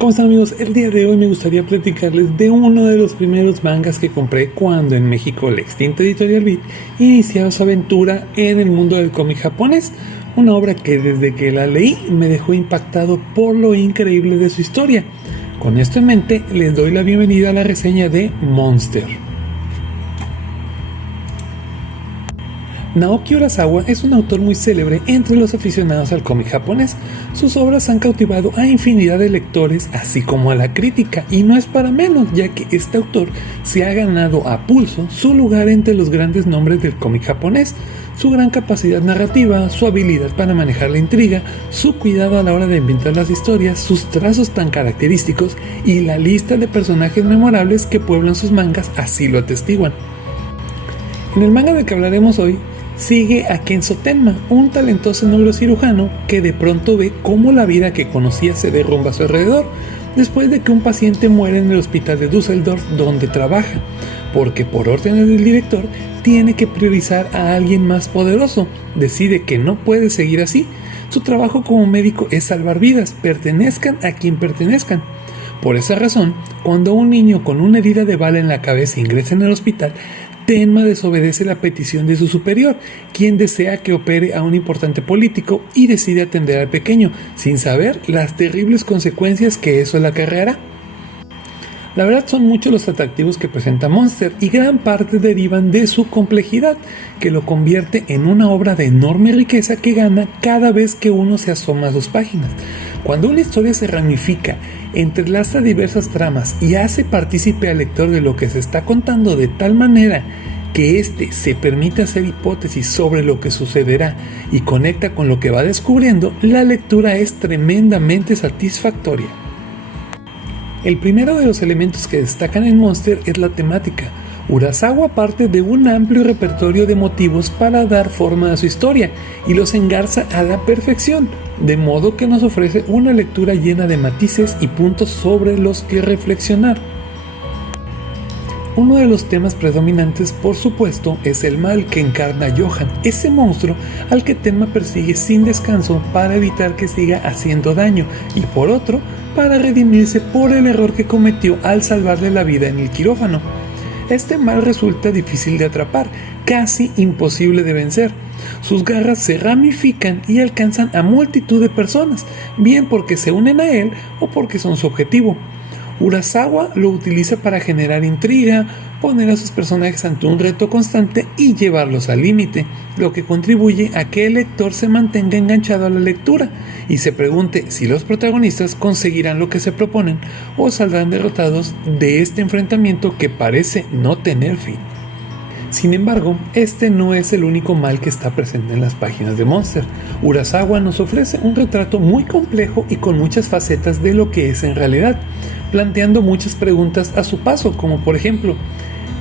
¿Cómo están, amigos? El día de hoy me gustaría platicarles de uno de los primeros mangas que compré cuando en México la extinta Editorial Beat iniciaba su aventura en el mundo del cómic japonés, una obra que desde que la leí me dejó impactado por lo increíble de su historia. Con esto en mente, les doy la bienvenida a la reseña de Monster. Naoki Urasawa es un autor muy célebre entre los aficionados al cómic japonés. Sus obras han cautivado a infinidad de lectores, así como a la crítica, y no es para menos, ya que este autor se ha ganado a pulso su lugar entre los grandes nombres del cómic japonés. Su gran capacidad narrativa, su habilidad para manejar la intriga, su cuidado a la hora de inventar las historias, sus trazos tan característicos y la lista de personajes memorables que pueblan sus mangas así lo atestiguan. En el manga del que hablaremos hoy, sigue a Kenzo Tenma, un talentoso neurocirujano que de pronto ve cómo la vida que conocía se derrumba a su alrededor, después de que un paciente muere en el hospital de Düsseldorf donde trabaja, porque por órdenes del director tiene que priorizar a alguien más poderoso. Decide que no puede seguir así. Su trabajo como médico es salvar vidas, pertenezcan a quien pertenezcan. Por esa razón, cuando un niño con una herida de bala en la cabeza ingresa en el hospital, Tenma desobedece la petición de su superior, quien desea que opere a un importante político, y decide atender al pequeño, sin saber las terribles consecuencias que eso le acarreará. La verdad, son muchos los atractivos que presenta Monster y gran parte derivan de su complejidad, que lo convierte en una obra de enorme riqueza que gana cada vez que uno se asoma a sus páginas. Cuando una historia se ramifica, entrelaza diversas tramas y hace partícipe al lector de lo que se está contando de tal manera que éste se permite hacer hipótesis sobre lo que sucederá y conecta con lo que va descubriendo, la lectura es tremendamente satisfactoria. El primero de los elementos que destacan en Monster es la temática. Urasawa parte de un amplio repertorio de motivos para dar forma a su historia y los engarza a la perfección, de modo que nos ofrece una lectura llena de matices y puntos sobre los que reflexionar. Uno de los temas predominantes, por supuesto, es el mal que encarna Johan, ese monstruo al que Tenma persigue sin descanso para evitar que siga haciendo daño, y por otro, para redimirse por el error que cometió al salvarle la vida en el quirófano. Este mal resulta difícil de atrapar, casi imposible de vencer. Sus garras se ramifican y alcanzan a multitud de personas, bien porque se unen a él o porque son su objetivo. Urasawa lo utiliza para generar intriga, poner a sus personajes ante un reto constante y llevarlos al límite, lo que contribuye a que el lector se mantenga enganchado a la lectura y se pregunte si los protagonistas conseguirán lo que se proponen o saldrán derrotados de este enfrentamiento que parece no tener fin. Sin embargo, este no es el único mal que está presente en las páginas de Monster. Urasawa nos ofrece un retrato muy complejo y con muchas facetas de lo que es en realidad, planteando muchas preguntas a su paso, como por ejemplo,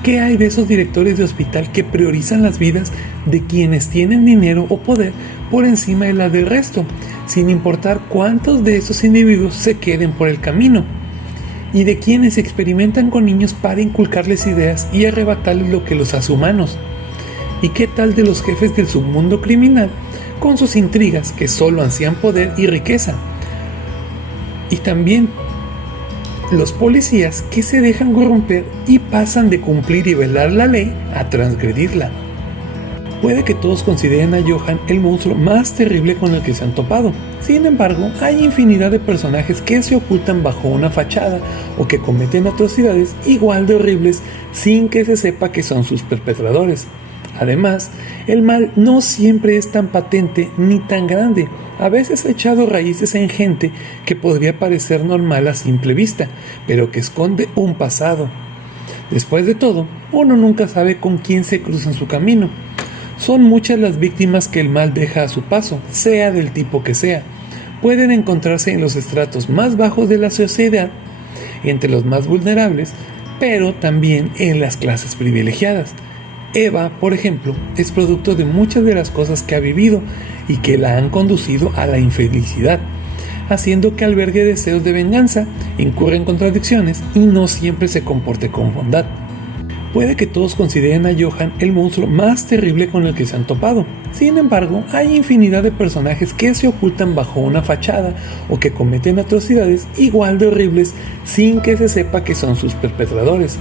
¿qué hay de esos directores de hospital que priorizan las vidas de quienes tienen dinero o poder por encima de las del resto, sin importar cuántos de esos individuos se queden por el camino? Y de quienes experimentan con niños para inculcarles ideas y arrebatarles lo que los hace humanos. ¿Y qué tal de los jefes del submundo criminal con sus intrigas que solo ansían poder y riqueza? Y también los policías que se dejan corromper y pasan de cumplir y velar la ley a transgredirla. Puede que todos consideren a Johan el monstruo más terrible con el que se han topado. Sin embargo, hay infinidad de personajes que se ocultan bajo una fachada o que cometen atrocidades igual de horribles sin que se sepa que son sus perpetradores. Además, el mal no siempre es tan patente ni tan grande. A veces ha echado raíces en gente que podría parecer normal a simple vista, pero que esconde un pasado. Después de todo, uno nunca sabe con quién se cruza en su camino. Son muchas las víctimas que el mal deja a su paso, sea del tipo que sea. Pueden encontrarse en los estratos más bajos de la sociedad, entre los más vulnerables, pero también en las clases privilegiadas. Eva, por ejemplo, es producto de muchas de las cosas que ha vivido y que la han conducido a la infelicidad, haciendo que albergue deseos de venganza, incurra en contradicciones y no siempre se comporte con bondad. Puede que todos consideren a Johan el monstruo más terrible con el que se han topado. Sin embargo, hay infinidad de personajes que se ocultan bajo una fachada o que cometen atrocidades igual de horribles sin que se sepa que son sus perpetradores.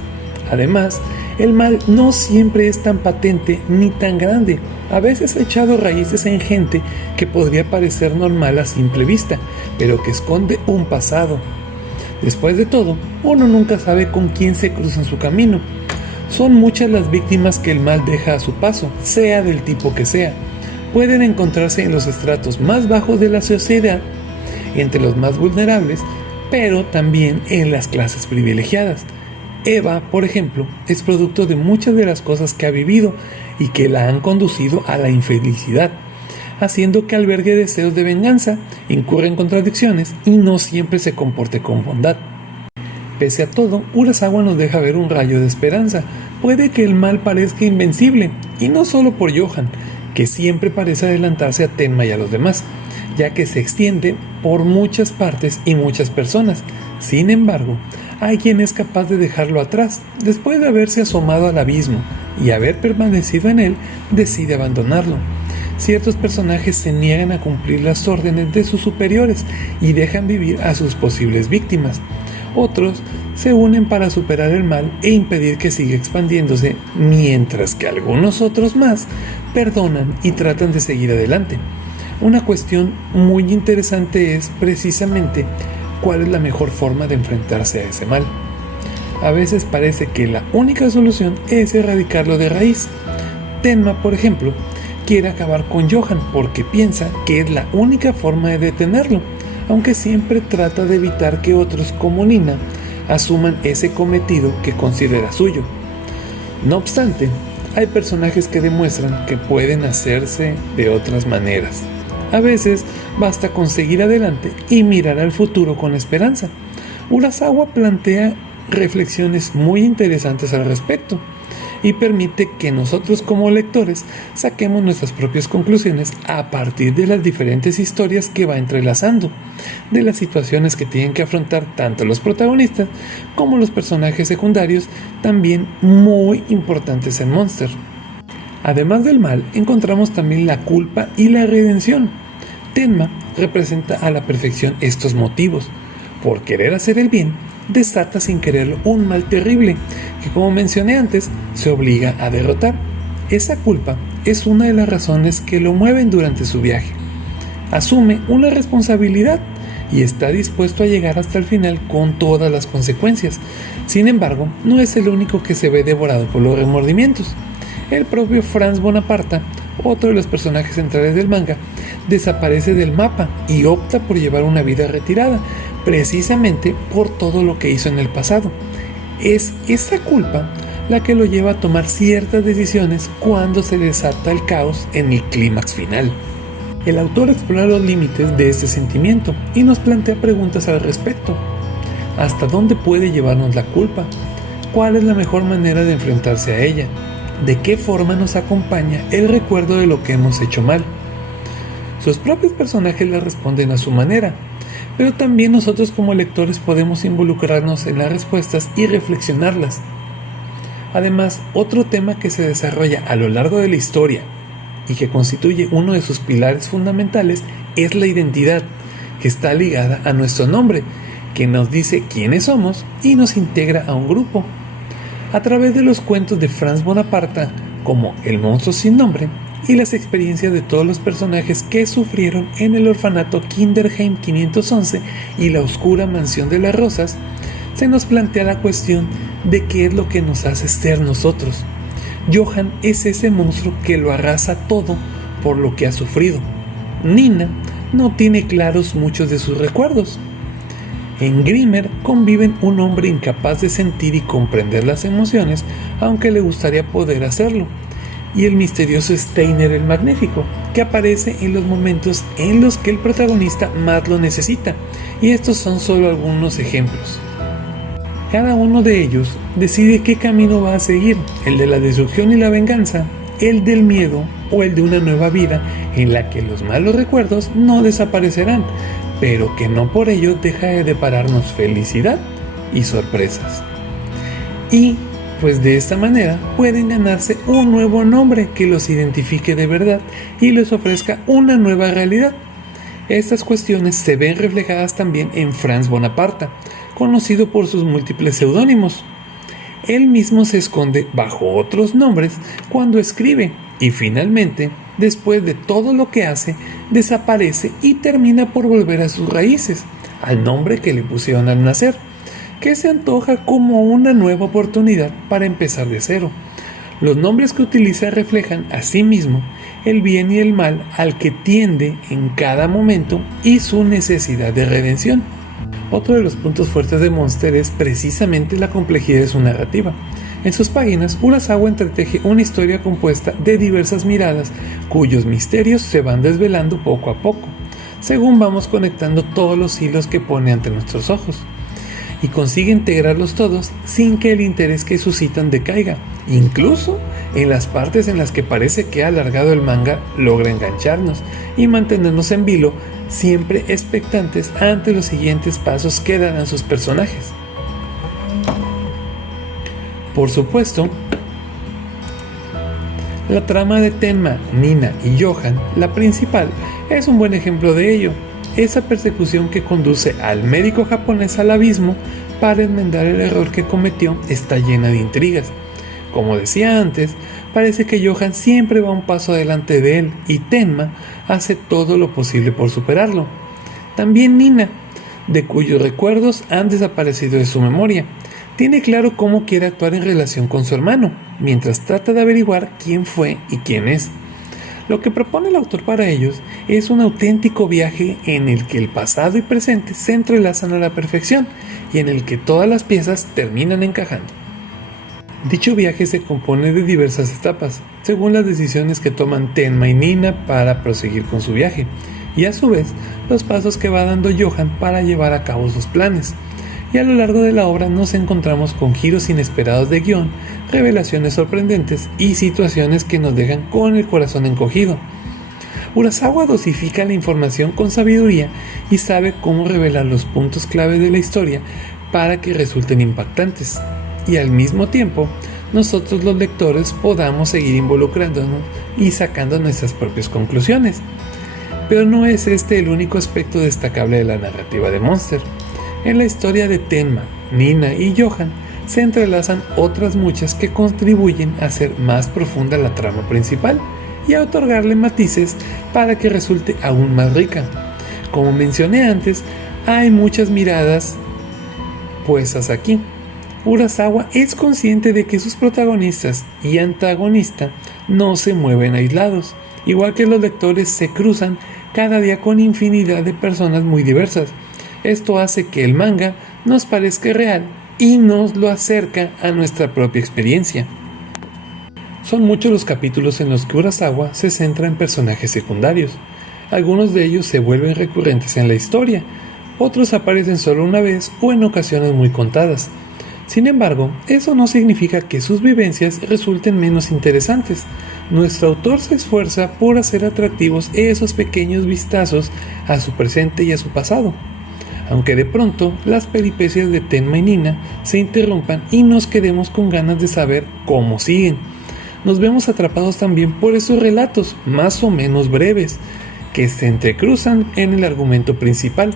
Además, el mal no siempre es tan patente ni tan grande. A veces ha echado raíces en gente que podría parecer normal a simple vista, pero que esconde un pasado. Después de todo, uno nunca sabe con quién se cruza en su camino. Son muchas las víctimas que el mal deja a su paso, sea del tipo que sea. Pueden encontrarse en los estratos más bajos de la sociedad, entre los más vulnerables, pero también en las clases privilegiadas. Eva, por ejemplo, es producto de muchas de las cosas que ha vivido y que la han conducido a la infelicidad, haciendo que albergue deseos de venganza, incurra en contradicciones y no siempre se comporte con bondad. Pese a todo, Urasawa nos deja ver un rayo de esperanza. Puede que el mal parezca invencible, y no solo por Johan, que siempre parece adelantarse a Tenma y a los demás, ya que se extiende por muchas partes y muchas personas. Sin embargo, hay quien es capaz de dejarlo atrás, después de haberse asomado al abismo, y haber permanecido en él, decide abandonarlo. Ciertos personajes se niegan a cumplir las órdenes de sus superiores y dejan vivir a sus posibles víctimas. Otros se unen para superar el mal e impedir que siga expandiéndose, mientras que algunos otros más perdonan y tratan de seguir adelante. Una cuestión muy interesante es precisamente cuál es la mejor forma de enfrentarse a ese mal. A veces parece que la única solución es erradicarlo de raíz. Tenma, por ejemplo, quiere acabar con Johan porque piensa que es la única forma de detenerlo, aunque siempre trata de evitar que otros como Nina asuman ese cometido que considera suyo. No obstante, hay personajes que demuestran que pueden hacerse de otras maneras. A veces basta con seguir adelante y mirar al futuro con esperanza. Urasawa plantea reflexiones muy interesantes al respecto y permite que nosotros como lectores saquemos nuestras propias conclusiones a partir de las diferentes historias que va entrelazando, de las situaciones que tienen que afrontar tanto los protagonistas como los personajes secundarios, también muy importantes en Monster. Además del mal, encontramos también la culpa y la redención. Tenma representa a la perfección estos motivos. Por querer hacer el bien, desata sin quererlo un mal terrible, que como mencioné antes, se obliga a derrotar. Esa culpa es una de las razones que lo mueven durante su viaje. Asume una responsabilidad y está dispuesto a llegar hasta el final con todas las consecuencias. Sin embargo, no es el único que se ve devorado por los remordimientos. El propio Franz Bonaparte, otro de los personajes centrales del manga, desaparece del mapa y opta por llevar una vida retirada, precisamente por todo lo que hizo en el pasado. Es esa culpa la que lo lleva a tomar ciertas decisiones cuando se desata el caos en el clímax final. El autor explora los límites de este sentimiento y nos plantea preguntas al respecto. ¿Hasta dónde puede llevarnos la culpa? ¿Cuál es la mejor manera de enfrentarse a ella? ¿De qué forma nos acompaña el recuerdo de lo que hemos hecho mal? Sus propios personajes le responden a su manera, pero también nosotros como lectores podemos involucrarnos en las respuestas y reflexionarlas. Además, otro tema que se desarrolla a lo largo de la historia y que constituye uno de sus pilares fundamentales es la identidad, que está ligada a nuestro nombre, que nos dice quiénes somos y nos integra a un grupo. A través de los cuentos de Franz Bonaparte, como El monstruo sin nombre, y las experiencias de todos los personajes que sufrieron en el orfanato Kinderheim 511 y la oscura mansión de las rosas, se nos plantea la cuestión de qué es lo que nos hace ser nosotros. Johan es ese monstruo que lo arrasa todo por lo que ha sufrido. Nina no tiene claros muchos de sus recuerdos. En Grimmer conviven un hombre incapaz de sentir y comprender las emociones, aunque le gustaría poder hacerlo, y el misterioso Steiner el Magnífico, que aparece en los momentos en los que el protagonista más lo necesita, y estos son solo algunos ejemplos. Cada uno de ellos decide qué camino va a seguir, el de la destrucción y la venganza, el del miedo o el de una nueva vida en la que los malos recuerdos no desaparecerán, pero que no por ello deja de depararnos felicidad y sorpresas. Y pues de esta manera pueden ganarse un nuevo nombre que los identifique de verdad y les ofrezca una nueva realidad. Estas cuestiones se ven reflejadas también en Franz Bonaparte, conocido por sus múltiples seudónimos. Él mismo se esconde bajo otros nombres cuando escribe y finalmente, después de todo lo que hace, desaparece y termina por volver a sus raíces, al nombre que le pusieron al nacer, que se antoja como una nueva oportunidad para empezar de cero. Los nombres que utiliza reflejan asimismo el bien y el mal al que tiende en cada momento y su necesidad de redención. Otro de los puntos fuertes de Monster es precisamente la complejidad de su narrativa. En sus páginas, Urasawa entreteje una historia compuesta de diversas miradas cuyos misterios se van desvelando poco a poco, según vamos conectando todos los hilos que pone ante nuestros ojos. Y consigue integrarlos todos sin que el interés que suscitan decaiga. Incluso en las partes en las que parece que ha alargado el manga, logra engancharnos y mantenernos en vilo, siempre expectantes ante los siguientes pasos que darán sus personajes. Por supuesto, la trama de Tenma, Nina y Johan, la principal, es un buen ejemplo de ello. Esa persecución que conduce al médico japonés al abismo para enmendar el error que cometió está llena de intrigas. Como decía antes, parece que Johan siempre va un paso adelante de él y Tenma hace todo lo posible por superarlo. También Nina, de cuyos recuerdos han desaparecido de su memoria, tiene claro cómo quiere actuar en relación con su hermano, mientras trata de averiguar quién fue y quién es. Lo que propone el autor para ellos es un auténtico viaje en el que el pasado y presente se entrelazan a la perfección y en el que todas las piezas terminan encajando. Dicho viaje se compone de diversas etapas, según las decisiones que toman Tenma y Nina para proseguir con su viaje, y a su vez los pasos que va dando Johan para llevar a cabo sus planes. Y a lo largo de la obra nos encontramos con giros inesperados de guión, revelaciones sorprendentes y situaciones que nos dejan con el corazón encogido. Urasawa dosifica la información con sabiduría y sabe cómo revelar los puntos clave de la historia para que resulten impactantes. Y al mismo tiempo, nosotros los lectores podamos seguir involucrándonos y sacando nuestras propias conclusiones. Pero no es este el único aspecto destacable de la narrativa de Monster. En la historia de Tenma, Nina y Johan se entrelazan otras muchas que contribuyen a hacer más profunda la trama principal y a otorgarle matices para que resulte aún más rica. Como mencioné antes, hay muchas miradas puestas aquí. Urasawa es consciente de que sus protagonistas y antagonista no se mueven aislados, igual que los lectores se cruzan cada día con infinidad de personas muy diversas. Esto hace que el manga nos parezca real y nos lo acerca a nuestra propia experiencia. Son muchos los capítulos en los que Urasawa se centra en personajes secundarios. Algunos de ellos se vuelven recurrentes en la historia, otros aparecen solo una vez o en ocasiones muy contadas. Sin embargo, eso no significa que sus vivencias resulten menos interesantes. Nuestro autor se esfuerza por hacer atractivos esos pequeños vistazos a su presente y a su pasado. Aunque de pronto las peripecias de Tenma y Nina se interrumpan y nos quedemos con ganas de saber cómo siguen. Nos vemos atrapados también por esos relatos más o menos breves que se entrecruzan en el argumento principal.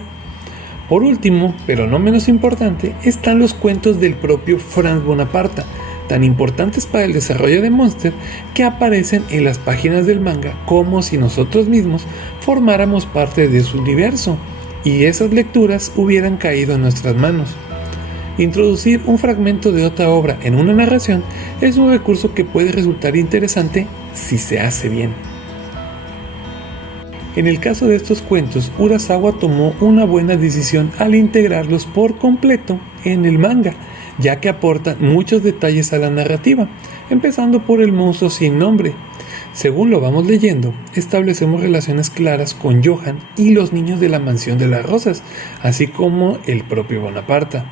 Por último, pero no menos importante, están los cuentos del propio Franz Bonaparte, tan importantes para el desarrollo de Monster que aparecen en las páginas del manga como si nosotros mismos formáramos parte de su universo y esas lecturas hubieran caído en nuestras manos. Introducir un fragmento de otra obra en una narración es un recurso que puede resultar interesante si se hace bien. En el caso de estos cuentos, Urasawa tomó una buena decisión al integrarlos por completo en el manga, ya que aportan muchos detalles a la narrativa, empezando por el monstruo sin nombre. Según lo vamos leyendo, establecemos relaciones claras con Johan y los niños de la mansión de las rosas, así como el propio Bonaparte.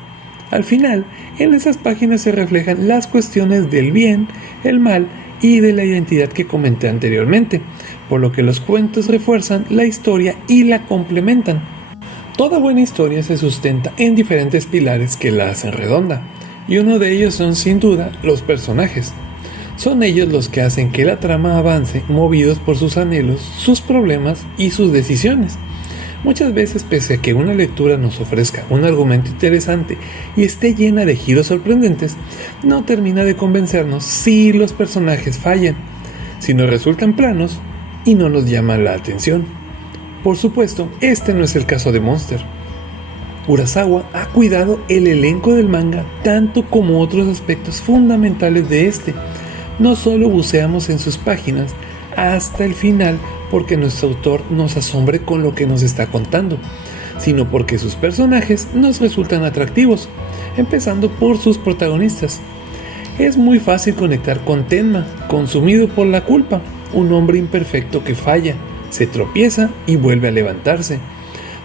Al final, en esas páginas se reflejan las cuestiones del bien, el mal y de la identidad que comenté anteriormente, por lo que los cuentos refuerzan la historia y la complementan. Toda buena historia se sustenta en diferentes pilares que la hacen redonda. y uno de ellos son sin duda los personajes. Son ellos los que hacen que la trama avance movidos por sus anhelos, sus problemas y sus decisiones. Muchas veces, pese a que una lectura nos ofrezca un argumento interesante y esté llena de giros sorprendentes, no termina de convencernos si los personajes fallan, si nos resultan planos y no nos llaman la atención. Por supuesto, este no es el caso de Monster. Urasawa ha cuidado el elenco del manga tanto como otros aspectos fundamentales de este. No solo buceamos en sus páginas hasta el final porque nuestro autor nos asombre con lo que nos está contando, sino porque sus personajes nos resultan atractivos, empezando por sus protagonistas. Es muy fácil conectar con Tenma, consumido por la culpa, un hombre imperfecto que falla, se tropieza y vuelve a levantarse.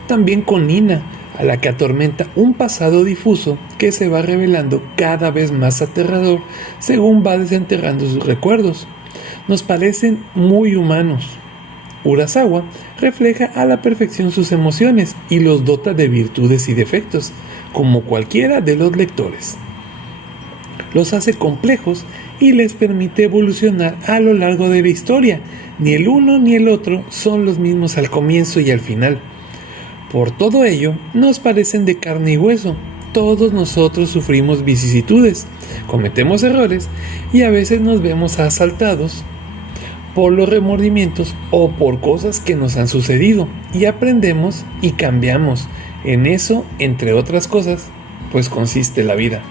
También con Nina, a la que atormenta un pasado difuso que se va revelando cada vez más aterrador según va desenterrando sus recuerdos. Nos parecen muy humanos. Urasawa refleja a la perfección sus emociones y los dota de virtudes y defectos, como cualquiera de los lectores. Los hace complejos y les permite evolucionar a lo largo de la historia. Ni el uno ni el otro son los mismos al comienzo y al final. Por todo ello, nos parecen de carne y hueso. Todos nosotros sufrimos vicisitudes, cometemos errores y a veces nos vemos asaltados por los remordimientos o por cosas que nos han sucedido y aprendemos y cambiamos. En eso, entre otras cosas, pues consiste la vida.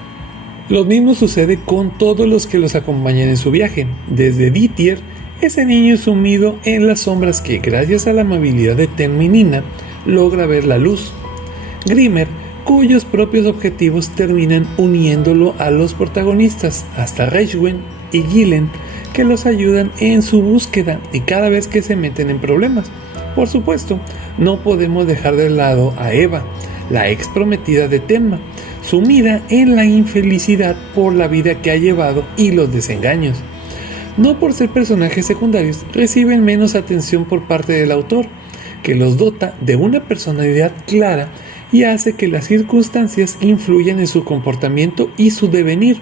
Lo mismo sucede con todos los que los acompañan en su viaje, desde Ditier, ese niño sumido en las sombras que gracias a la amabilidad de Tenma y Nina logra ver la luz, Grimmer, cuyos propios objetivos terminan uniéndolo a los protagonistas, hasta Reichwen y Gillen, que los ayudan en su búsqueda y cada vez que se meten en problemas. Por supuesto, no podemos dejar de lado a Eva, la ex prometida de Tenma, sumida en la infelicidad por la vida que ha llevado y los desengaños. No por ser personajes secundarios, reciben menos atención por parte del autor, que los dota de una personalidad clara y hace que las circunstancias influyan en su comportamiento y su devenir.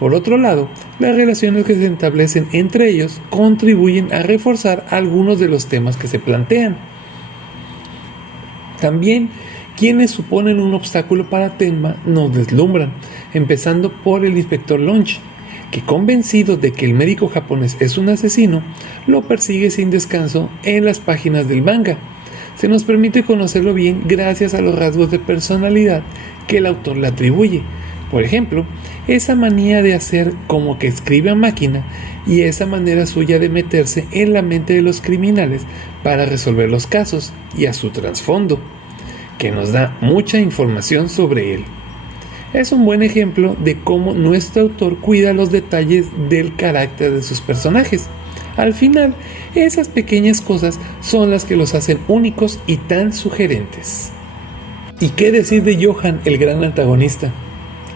Por otro lado, las relaciones que se establecen entre ellos contribuyen a reforzar algunos de los temas que se plantean. También, quienes suponen un obstáculo para Tenma nos deslumbran, empezando por el inspector Launch, que convencido de que el médico japonés es un asesino, lo persigue sin descanso en las páginas del manga. Se nos permite conocerlo bien gracias a los rasgos de personalidad que el autor le atribuye. Por ejemplo, esa manía de hacer como que escribe a máquina y esa manera suya de meterse en la mente de los criminales para resolver los casos y a su trasfondo, que nos da mucha información sobre él. Es un buen ejemplo de cómo nuestro autor cuida los detalles del carácter de sus personajes. Al final, esas pequeñas cosas son las que los hacen únicos y tan sugerentes. ¿Y qué decir de Johan, el gran antagonista?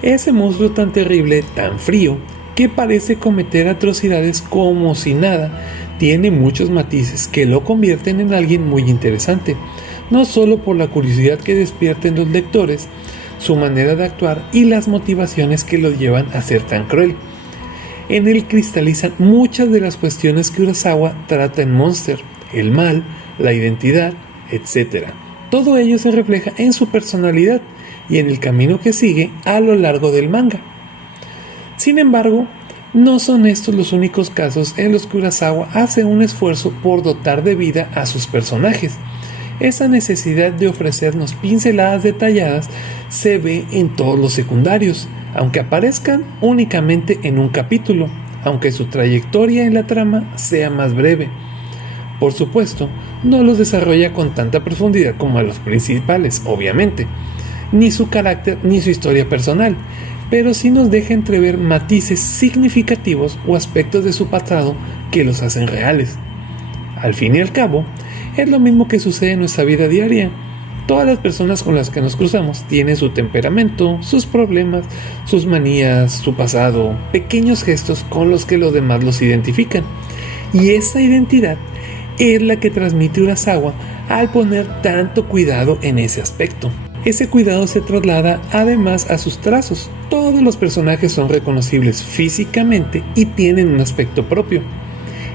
Ese monstruo tan terrible, tan frío, que parece cometer atrocidades como si nada, tiene muchos matices que lo convierten en alguien muy interesante, no solo por la curiosidad que despierta en los lectores, su manera de actuar y las motivaciones que lo llevan a ser tan cruel. En él cristalizan muchas de las cuestiones que Urasawa trata en Monster, el mal, la identidad, etc. Todo ello se refleja en su personalidad y en el camino que sigue a lo largo del manga. Sin embargo, no son estos los únicos casos en los que Urasawa hace un esfuerzo por dotar de vida a sus personajes. Esa necesidad de ofrecernos pinceladas detalladas se ve en todos los secundarios, aunque aparezcan únicamente en un capítulo, aunque su trayectoria en la trama sea más breve. Por supuesto, no los desarrolla con tanta profundidad como a los principales, obviamente, ni su carácter ni su historia personal, pero sí nos deja entrever matices significativos o aspectos de su pasado que los hacen reales. Al fin y al cabo, es lo mismo que sucede en nuestra vida diaria. Todas las personas con las que nos cruzamos tienen su temperamento, sus problemas, sus manías, su pasado, pequeños gestos con los que los demás los identifican. Y esa identidad es la que transmite Urasawa al poner tanto cuidado en ese aspecto. Ese cuidado se traslada además a sus trazos. Todos los personajes son reconocibles físicamente y tienen un aspecto propio.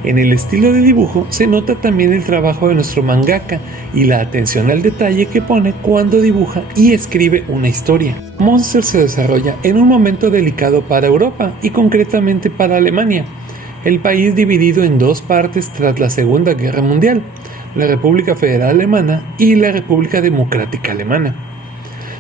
En el estilo de dibujo se nota también el trabajo de nuestro mangaka y la atención al detalle que pone cuando dibuja y escribe una historia. Monster se desarrolla en un momento delicado para Europa y concretamente para Alemania, el país dividido en dos partes tras la Segunda Guerra Mundial, la República Federal Alemana y la República Democrática Alemana.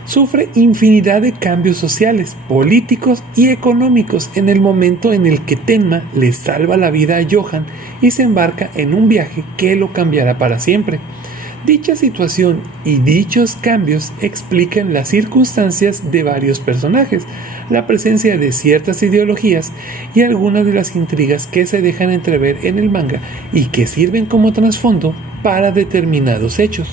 Sufre infinidad de cambios sociales, políticos y económicos en el momento en el que Tenma le salva la vida a Johan y se embarca en un viaje que lo cambiará para siempre. Dicha situación y dichos cambios explican las circunstancias de varios personajes, la presencia de ciertas ideologías y algunas de las intrigas que se dejan entrever en el manga y que sirven como trasfondo para determinados hechos.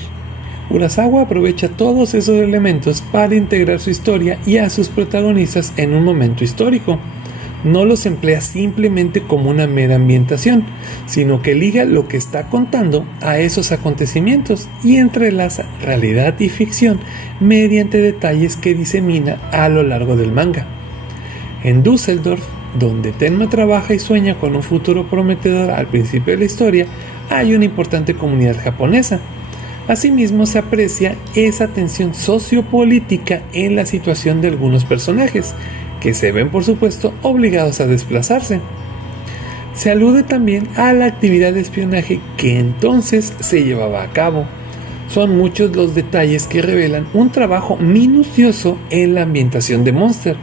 Urasawa aprovecha todos esos elementos para integrar su historia y a sus protagonistas en un momento histórico. No los emplea simplemente como una mera ambientación, sino que liga lo que está contando a esos acontecimientos y entrelaza realidad y ficción mediante detalles que disemina a lo largo del manga. En Düsseldorf, donde Tenma trabaja y sueña con un futuro prometedor al principio de la historia, hay una importante comunidad japonesa. Asimismo, se aprecia esa tensión sociopolítica en la situación de algunos personajes, que se ven por supuesto obligados a desplazarse. Se alude también a la actividad de espionaje que entonces se llevaba a cabo. Son muchos los detalles que revelan un trabajo minucioso en la ambientación de Monster.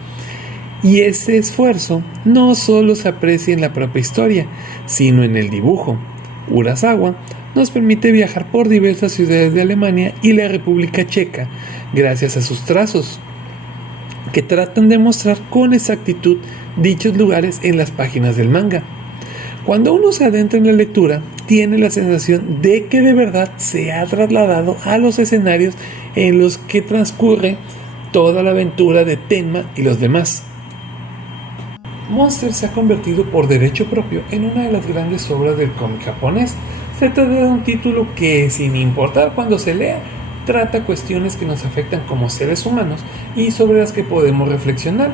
Y ese esfuerzo no solo se aprecia en la propia historia, sino en el dibujo. Urasawa nos permite viajar por diversas ciudades de Alemania y la República Checa gracias a sus trazos, que tratan de mostrar con exactitud dichos lugares en las páginas del manga. Cuando uno se adentra en la lectura, tiene la sensación de que de verdad se ha trasladado a los escenarios en los que transcurre toda la aventura de Tenma y los demás. Monster se ha convertido por derecho propio en una de las grandes obras del cómic japonés. Se trata de un título que, sin importar cuando se lea, trata cuestiones que nos afectan como seres humanos y sobre las que podemos reflexionar.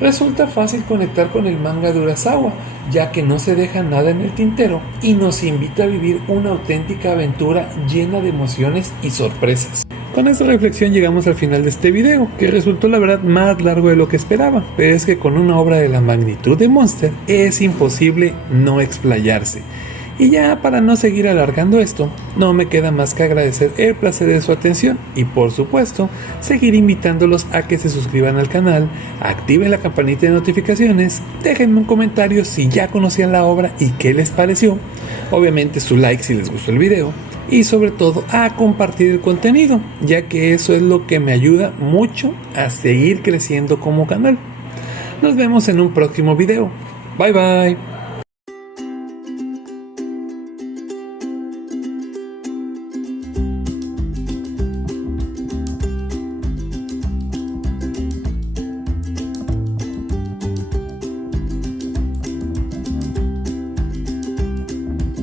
Resulta fácil conectar con el manga de Urasawa, ya que no se deja nada en el tintero y nos invita a vivir una auténtica aventura llena de emociones y sorpresas. Con esta reflexión llegamos al final de este video, que resultó la verdad más largo de lo que esperaba, pero es que con una obra de la magnitud de Monster es imposible no explayarse. Y ya para no seguir alargando esto, no me queda más que agradecer el placer de su atención y por supuesto seguir invitándolos a que se suscriban al canal, activen la campanita de notificaciones, déjenme un comentario si ya conocían la obra y qué les pareció, obviamente su like si les gustó el video y sobre todo a compartir el contenido, ya que eso es lo que me ayuda mucho a seguir creciendo como canal. Nos vemos en un próximo video. Bye bye.